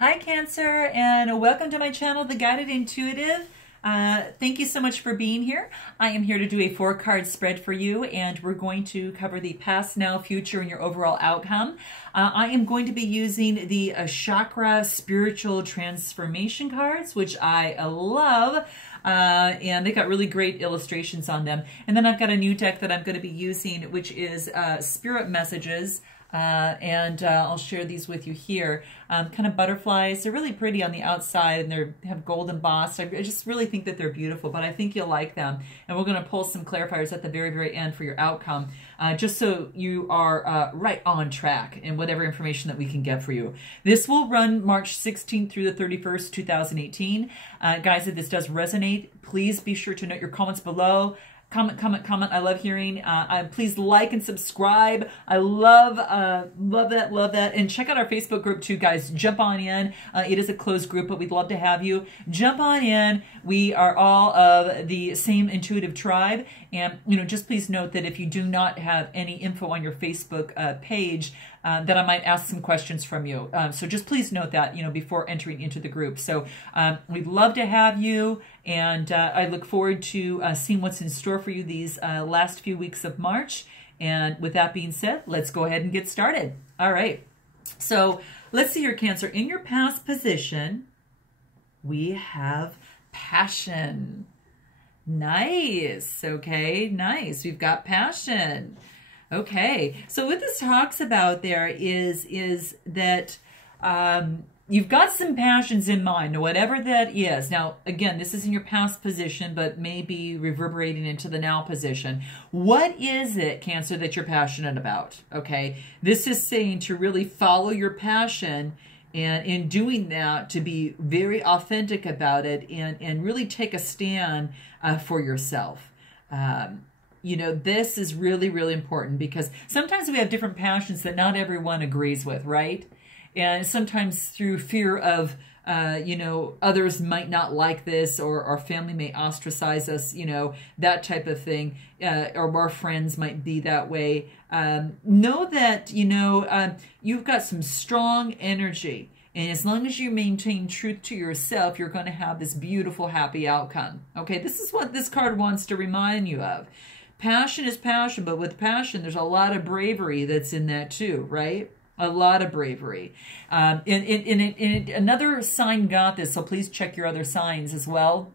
Hi Cancer, and welcome to my channel, The Guided Intuitive. Thank you so much for being here. I am here to do a 4-card spread for you, and we're going to cover the past, now, future, and your overall outcome. I am going to be using the chakra spiritual transformation cards, which I love. And they got really great illustrations on them. And then I've got a new deck that I'm going to be using, which is spirit messages. I'll share these with you here. Kind of butterflies. They're really pretty on the outside, and they have gold embossed. I just really think that they're beautiful, but I think you'll like them. And we're going to pull some clarifiers at the very, very end for your outcome, just so you are right on track in whatever information that we can get for you. This will run March 16th through the 31st, 2018. Guys, if this does resonate, please be sure to note your comments below. Comment. I love hearing. Please like and subscribe. I love that. And check out our Facebook group too, guys. Jump on in. It is a closed group, but we'd love to have you. Jump on in. We are all of the same intuitive tribe. And, just please note that if you do not have any info on your Facebook page, that I might ask some questions from you. So just please note that, before entering into the group. So we'd love to have you, and I look forward to seeing what's in store for you these last few weeks of March. And with that being said, let's go ahead and get started. All right. So let's see here, Cancer. In your past position, we have passion. Nice. Okay, nice. We've got passion. Okay, so what this talks about there is that you've got some passions in mind, whatever that is. Now, again, this is in your past position, but maybe reverberating into the now position. What is it, Cancer, that you're passionate about? Okay, this is saying to really follow your passion, and in doing that, to be very authentic about it, and really take a stand for yourself. This is really, really important, because sometimes we have different passions that not everyone agrees with, right? And sometimes through fear of, others might not like this, or our family may ostracize us, that type of thing, or our friends might be that way. Know that, you've got some strong energy. And as long as you maintain truth to yourself, you're going to have this beautiful, happy outcome. Okay, this is what this card wants to remind you of. Passion is passion, but with passion, there's a lot of bravery that's in that too, right? A lot of bravery. Another sign got this, so please check your other signs as well.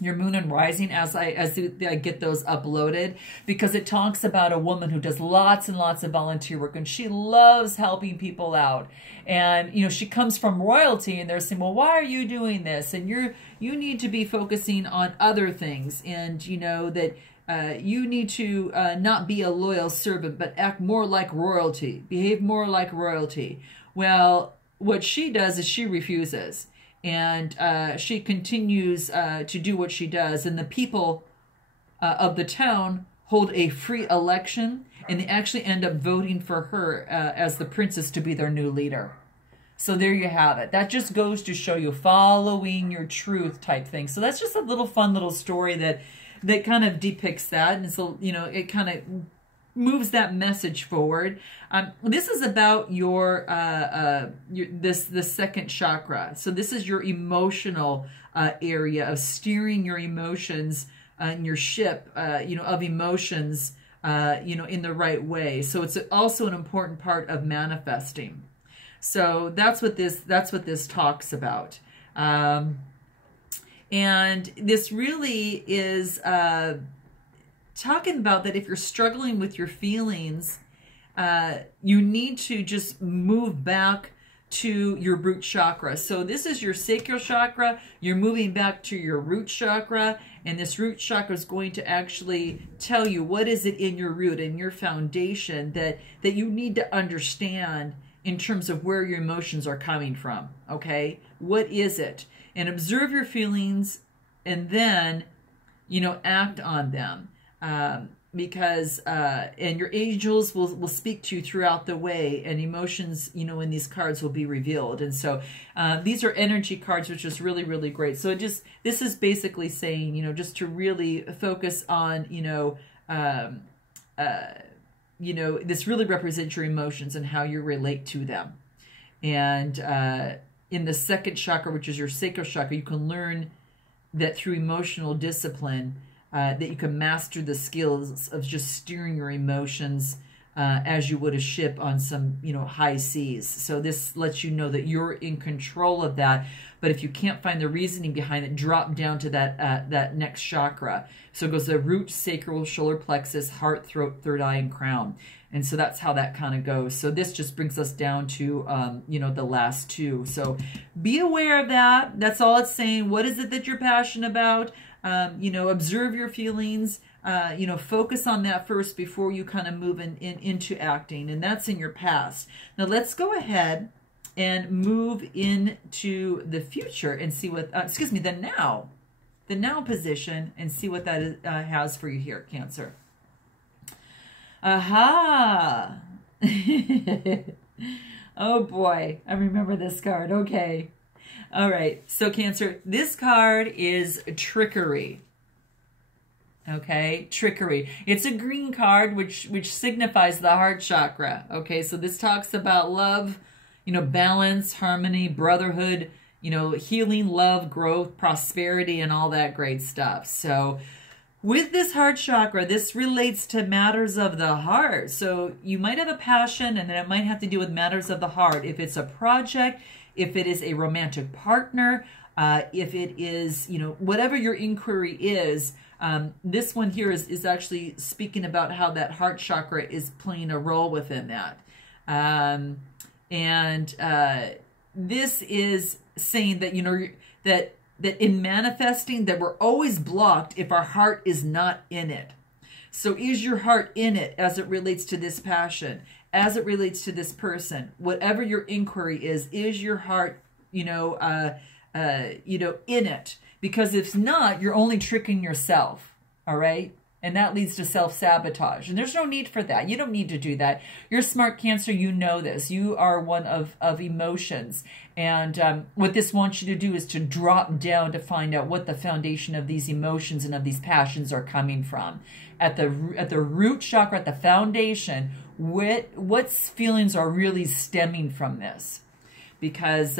Your moon and rising as I get those uploaded, because it talks about a woman who does lots and lots of volunteer work, and she loves helping people out. And she comes from royalty, and they're saying, well, why are you doing this? And you need to be focusing on other things, and that you need to not be a loyal servant, but act more like royalty, behave more like royalty. Well, what she does is she refuses. And she continues to do what she does. And the people of the town hold a free election, and they actually end up voting for her as the princess to be their new leader. So there you have it. That just goes to show you following your truth type thing. So that's just a little fun little story that kind of depicts that. And so, it kind of moves that message forward. This is about the second chakra. So this is your emotional area of steering your emotions and your ship, of emotions, in the right way. So it's also an important part of manifesting. So that's what this talks about. And this really is talking about that if you're struggling with your feelings, you need to just move back to your root chakra. So this is your sacral chakra. You're moving back to your root chakra, and this root chakra is going to actually tell you what is it in your root and your foundation that you need to understand in terms of where your emotions are coming from. Okay, what is it? And observe your feelings, and then act on them. Because and your angels will speak to you throughout the way, and emotions in these cards will be revealed. And so these are energy cards, which is really, really great. So this is basically saying just to really focus on this really represents your emotions and how you relate to them. And in the second chakra, which is your sacral chakra, you can learn that through emotional discipline, that you can master the skills of just steering your emotions as you would a ship on some, high seas. So this lets you know that you're in control of that. But if you can't find the reasoning behind it, drop down to that next chakra. So it goes the root, sacral, solar plexus, heart, throat, third eye, and crown. And so that's how that kind of goes. So this just brings us down to, the last two. So be aware of that. That's all it's saying. What is it that you're passionate about? Observe your feelings. Focus on that first before you kind of move into acting. And that's in your past. Now let's go ahead and move into the future and see what, the now position, and see what that has for you here, Cancer. Aha! Oh boy, I remember this card. Okay. All right. So Cancer, this card is trickery. Okay, trickery. It's a green card, which signifies the heart chakra. Okay, so this talks about love, balance, harmony, brotherhood, healing, love, growth, prosperity, and all that great stuff. So with this heart chakra, this relates to matters of the heart. So you might have a passion, and then it might have to do with matters of the heart. If it's a project, if it is a romantic partner, if it is, whatever your inquiry is, this one here is actually speaking about how that heart chakra is playing a role within that. This is saying that, that in manifesting, that we're always blocked if our heart is not in it. So is your heart in it as it relates to this passion, as it relates to this person? Whatever your inquiry is your heart, in it? Because if not, you're only tricking yourself, all right? And that leads to self-sabotage. And there's no need for that. You don't need to do that. You're smart, Cancer. You know this. You are one of emotions. And what this wants you to do is to drop down to find out what the foundation of these emotions and of these passions are coming from. At the root chakra, at the foundation, what feelings are really stemming from this? Because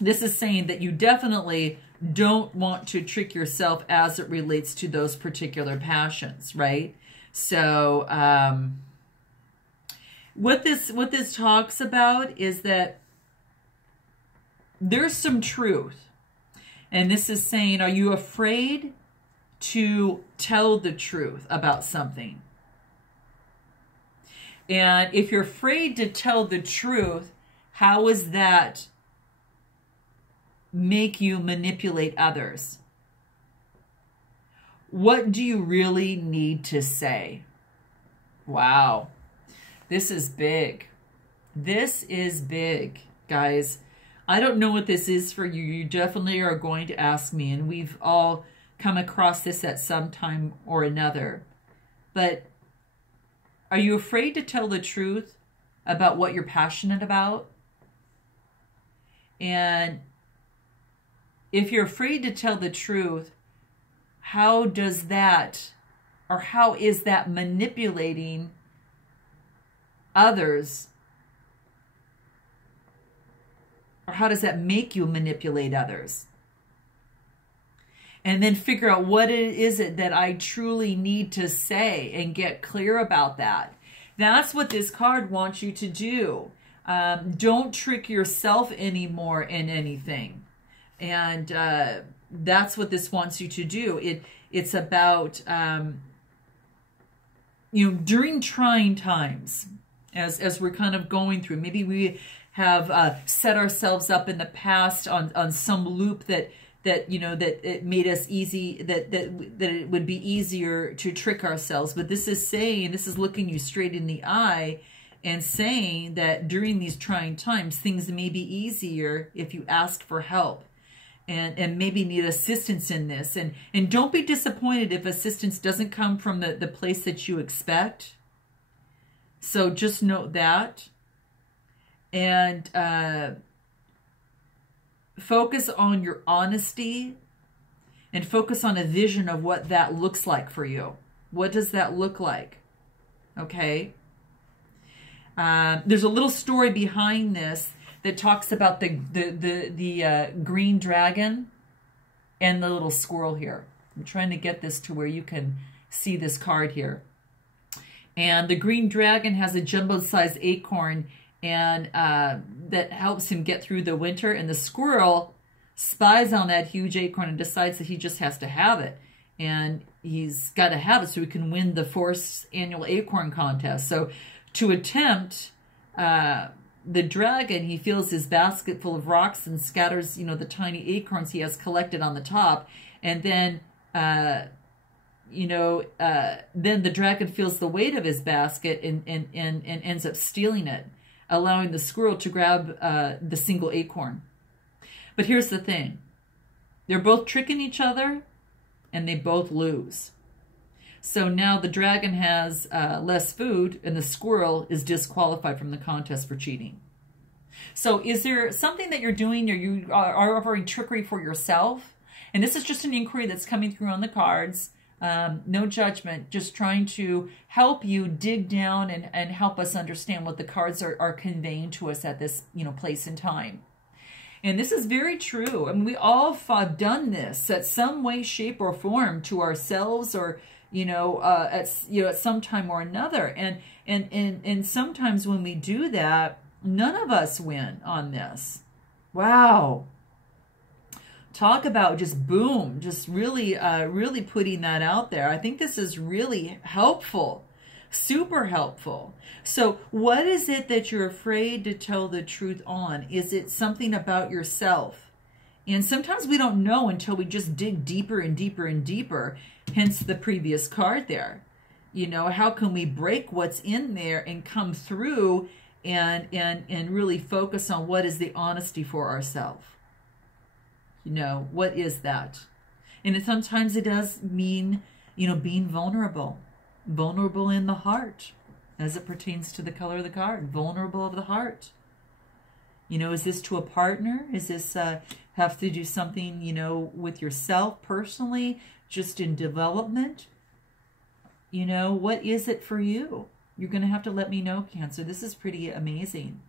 this is saying that you definitely don't want to trick yourself as it relates to those particular passions, right? So what this talks about is that there's some truth. And this is saying, are you afraid to tell the truth about something? And if you're afraid to tell the truth, how is that make you manipulate others? What do you really need to say? Wow. This is big. This is big, guys. I don't know what this is for you. You definitely are going to ask me, and we've all come across this at some time or another. But are you afraid to tell the truth about what you're passionate about? And if you're afraid to tell the truth, how does that, or how is that manipulating others? Or how does that make you manipulate others? And then figure out what is it that I truly need to say and get clear about that. That's what this card wants you to do. Don't trick yourself anymore in anything. And that's what this wants you to do. It's about, during trying times, as we're kind of going through, maybe we have set ourselves up in the past on some loop that it made us easy, that it would be easier to trick ourselves. But this is saying, this is looking you straight in the eye and saying that during these trying times, things may be easier if you ask for help. And maybe need assistance in this. And don't be disappointed if assistance doesn't come from the place that you expect. So just note that. And focus on your honesty. And focus on a vision of what that looks like for you. What does that look like? Okay. There's a little story behind this that talks about the green dragon and the little squirrel here. I'm trying to get this to where you can see this card here. And the green dragon has a jumbo-sized acorn, and that helps him get through the winter. And the squirrel spies on that huge acorn and decides that he just has to have it. And he's got to have it so he can win the 4th annual acorn contest. So to attempt the dragon, he fills his basket full of rocks and scatters, you know, the tiny acorns he has collected on the top. And then, then the dragon feels the weight of his basket and ends up stealing it, allowing the squirrel to grab the single acorn. But here's the thing. They're both tricking each other, and they both lose. So now the dragon has less food, and the squirrel is disqualified from the contest for cheating. So is there something that you're doing, or you are offering trickery for yourself? And this is just an inquiry that's coming through on the cards. No judgment, just trying to help you dig down and help us understand what the cards are conveying to us at this, you know, place and time. And this is very true. I mean, we all have done this at some way, shape, or form to ourselves, or at some time or another. And sometimes when we do that, none of us win on this. Wow. Talk about just boom, just really, really putting that out there. I think this is really helpful, super helpful. So what is it that you're afraid to tell the truth on? Is it something about yourself? And sometimes we don't know until we just dig deeper and deeper and deeper, hence the previous card there. You know, how can we break what's in there and come through and really focus on what is the honesty for ourselves? You know, what is that? And sometimes it does mean, you know, being vulnerable. Vulnerable in the heart, as it pertains to the color of the card. Vulnerable of the heart. You know, is this to a partner? Is this have to do something, you know, with yourself personally, just in development? You know, what is it for you? You're going to have to let me know, Cancer. This is pretty amazing.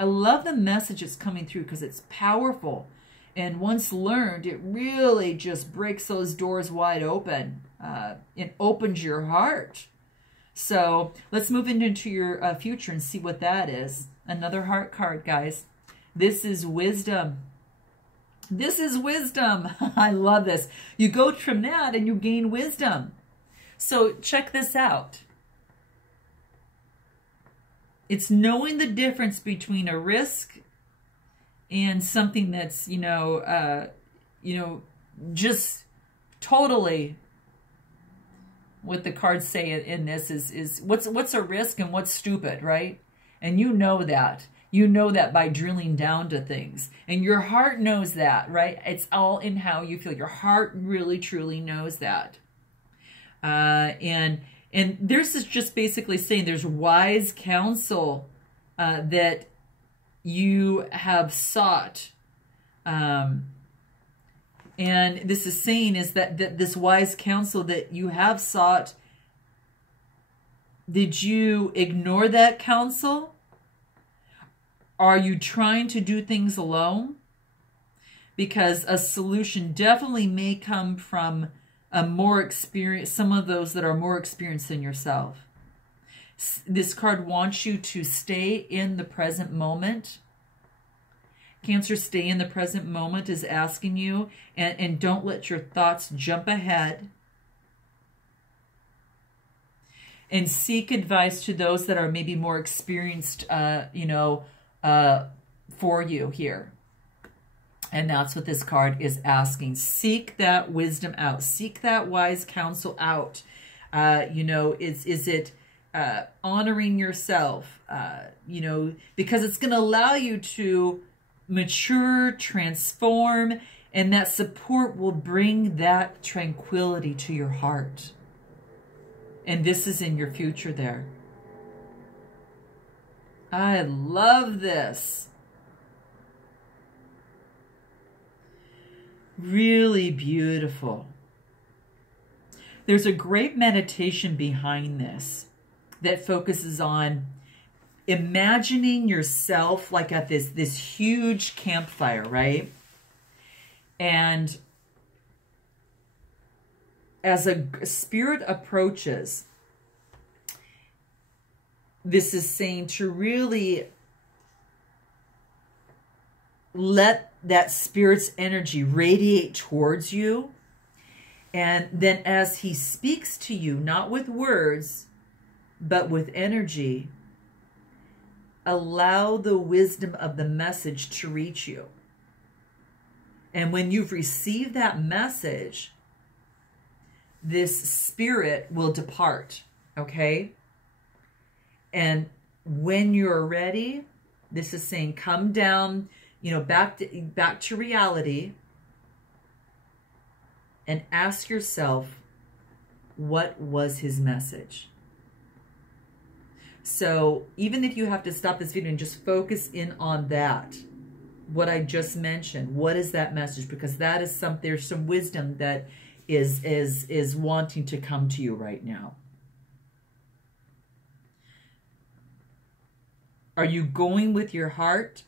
I love the messages coming through because it's powerful. And once learned, it really just breaks those doors wide open. It opens your heart. So let's move into your future and see what that is. Another heart card, guys. This is wisdom. This is wisdom. I love this. You go from that and you gain wisdom. So check this out. It's knowing the difference between a risk and something that's, just totally what the cards say in this is what's a risk and what's stupid, right? And you know that. You know that by drilling down to things. And your heart knows that, right? It's all in how you feel. Your heart really, truly knows that. And this is just basically saying there's wise counsel that you have sought. And this is saying is that this wise counsel that you have sought, did you ignore that counsel? Are you trying to do things alone? Because a solution definitely may come from a more experienced, some of those that are more experienced than yourself. This card wants you to stay in the present moment. Cancer, stay in the present moment is asking you, and don't let your thoughts jump ahead. And seek advice to those that are maybe more experienced, for you here. And that's what this card is asking. Seek that wisdom out. Seek that wise counsel out. Is it honoring yourself? Because it's going to allow you to mature, transform, and that support will bring that tranquility to your heart. And this is in your future there. I love this. Really beautiful. There's a great meditation behind this that focuses on imagining yourself like at this huge campfire, right? And as a spirit approaches, this is saying to really let that spirit's energy radiate towards you. And then as he speaks to you, not with words, but with energy, allow the wisdom of the message to reach you. And when you've received that message, this spirit will depart, okay? And when you're ready, this is saying come down, back to reality, and ask yourself, what was his message? So even if you have to stop this video and just focus in on that, what I just mentioned, what is that message? Because that is there's some wisdom that is wanting to come to you right now. Are you going with your heart,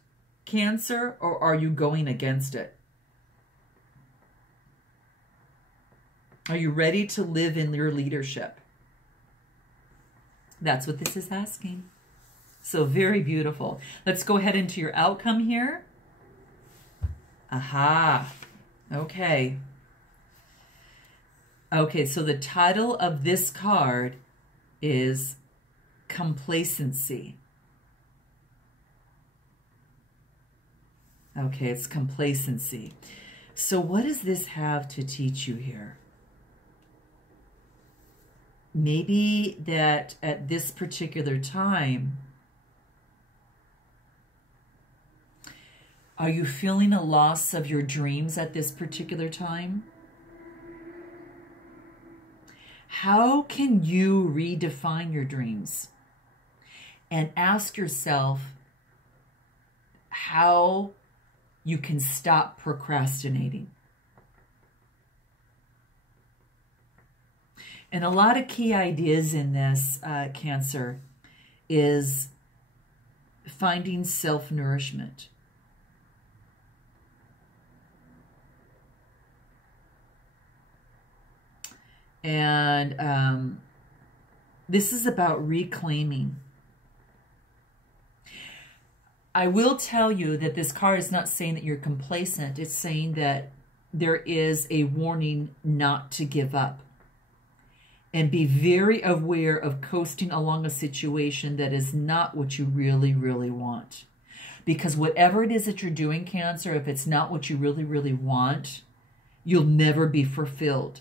Cancer, or are you going against it? Are you ready to live in your leadership? That's what this is asking. So very beautiful. Let's go ahead into your outcome here. Aha. Okay. Okay, so the title of this card is Complacency. Okay, it's complacency. So what does this have to teach you here? Maybe that at this particular time, are you feeling a loss of your dreams at this particular time? How can you redefine your dreams? And ask yourself how you can stop procrastinating. And a lot of key ideas in this, Cancer, is finding self-nourishment. And this is about reclaiming. I will tell you that this card is not saying that you're complacent. It's saying that there is a warning not to give up. And be very aware of coasting along a situation that is not what you really, really want. Because whatever it is that you're doing, Cancer, if it's not what you really, really want, you'll never be fulfilled.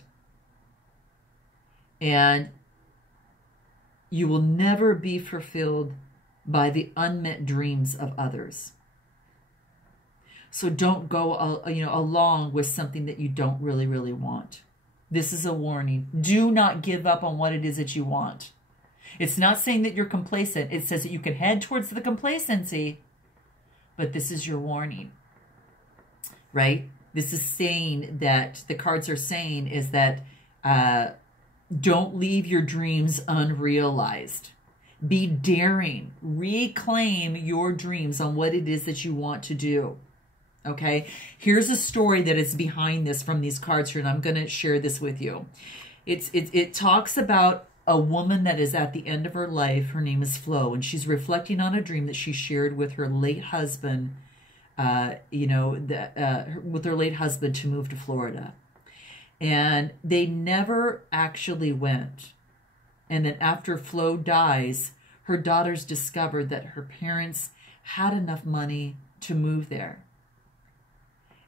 And you will never be fulfilled by the unmet dreams of others. So don't go along with something that you don't really, really want. This is a warning. Do not give up on what it is that you want. It's not saying that you're complacent. It says that you can head towards the complacency, but this is your warning, right? This is saying that the cards are saying is that don't leave your dreams unrealized. Be daring. Reclaim your dreams on what it is that you want to do. Okay, here's a story that is behind this from these cards here, and I'm going to share this with you. It talks about a woman that is at the end of her life. Her name is Flo, and she's reflecting on a dream that she shared with her late husband, with her late husband to move to Florida. And they never actually went. And then after Flo dies, her daughters discovered that her parents had enough money to move there.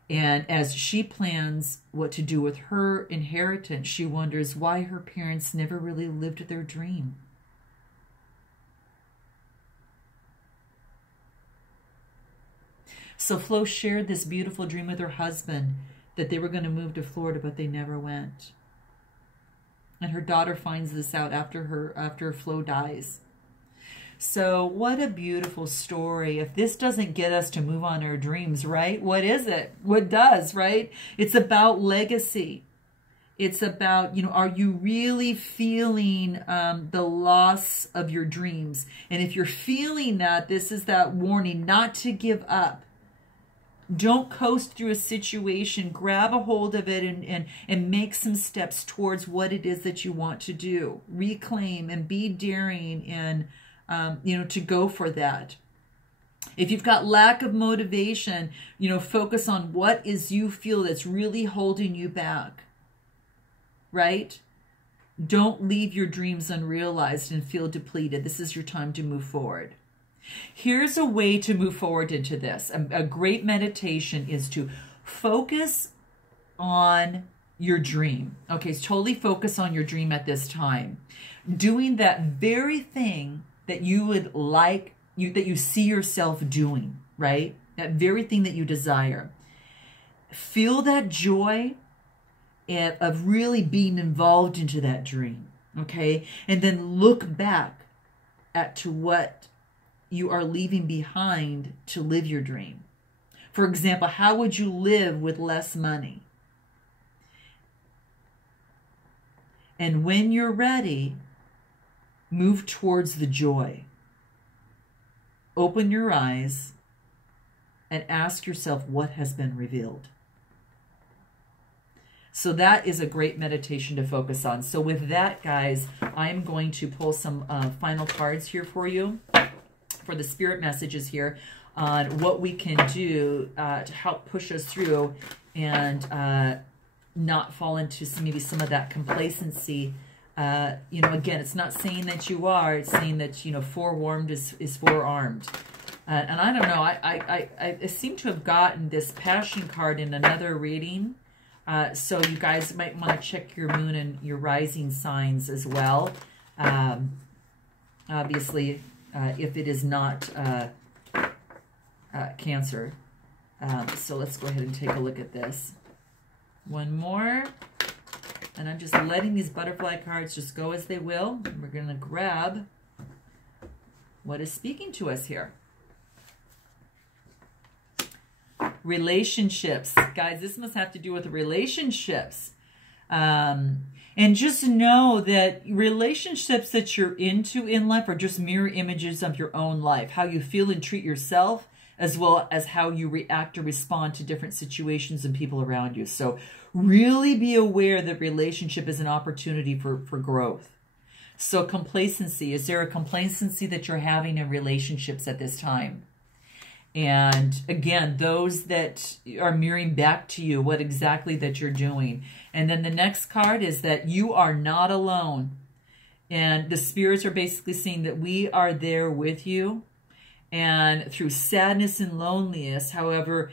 And as she plans what to do with her inheritance, she wonders why her parents never really lived their dream. So Flo shared this beautiful dream with her husband that they were going to move to Florida, but they never went. And her daughter finds this out after Flo dies. So what a beautiful story. If this doesn't get us to move on our dreams, right? What is it? What does, right? It's about legacy. It's about, are you really feeling the loss of your dreams? And if you're feeling that, this is that warning not to give up. Don't coast through a situation. Grab a hold of it and make some steps towards what it is that you want to do. Reclaim and be daring and, to go for that. If you've got lack of motivation, focus on what is you feel that's really holding you back. Right? Don't leave your dreams unrealized and feel depleted. This is your time to move forward. Here's a way to move forward into this. A great meditation is to focus on your dream. Okay, so totally focus on your dream at this time. Doing that very thing that you would like, that you see yourself doing, right? That very thing that you desire. Feel that joy of really being involved into that dream, okay? And then look back to what you are leaving behind to live your dream. For example, how would you live with less money? And when you're ready, move towards the joy. Open your eyes and ask yourself what has been revealed. So that is a great meditation to focus on. So with that, guys, I'm going to pull some final cards here for you, for the spirit messages here on what we can do to help push us through and not fall into maybe some of that complacency. Again, it's not saying that you are, it's saying that, forewarned is forearmed. And I don't know, I seem to have gotten this passion card in another reading. So you guys might want to check your moon and your rising signs as well. Obviously, if it is not Cancer. So let's go ahead and take a look at this. One more. And I'm just letting these butterfly cards just go as they will. And we're going to grab what is speaking to us here. Relationships. Guys, this must have to do with relationships. And just know that relationships that you're into in life are just mirror images of your own life. How you feel and treat yourself, as well as how you react or respond to different situations and people around you. So really be aware that relationship is an opportunity for growth. So complacency. Is there a complacency that you're having in relationships at this time? And again, those that are mirroring back to you what exactly that you're doing. And then the next card is that you are not alone. And the spirits are basically saying that we are there with you. And through sadness and loneliness, however,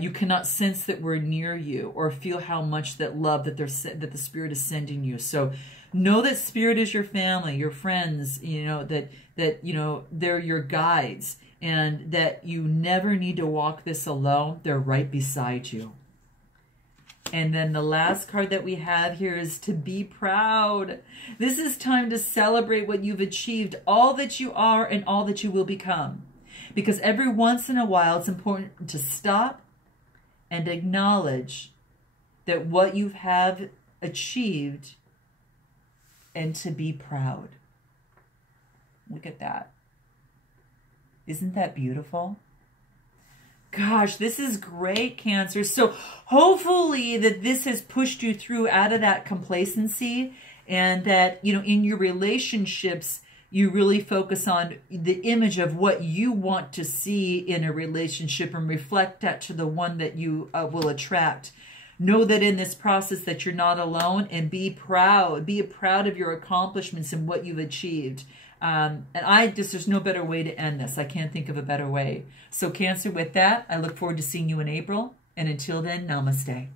you cannot sense that we're near you or feel how much that love that the Spirit is sending you. So know that Spirit is your family, your friends, that they're your guides, and that you never need to walk this alone. They're right beside you. And then the last card that we have here is to be proud. This is time to celebrate what you've achieved, all that you are and all that you will become. Because every once in a while, it's important to stop and acknowledge that what you have achieved and to be proud. Look at that. Isn't that beautiful? Gosh, this is great, Cancer. So hopefully that this has pushed you through out of that complacency, and that, in your relationships, you really focus on the image of what you want to see in a relationship and reflect that to the one that you will attract. Know that in this process that you're not alone, and be proud. Be proud of your accomplishments and what you've achieved. And there's no better way to end this. I can't think of a better way. So Cancer, with that, I look forward to seeing you in April. And until then, namaste.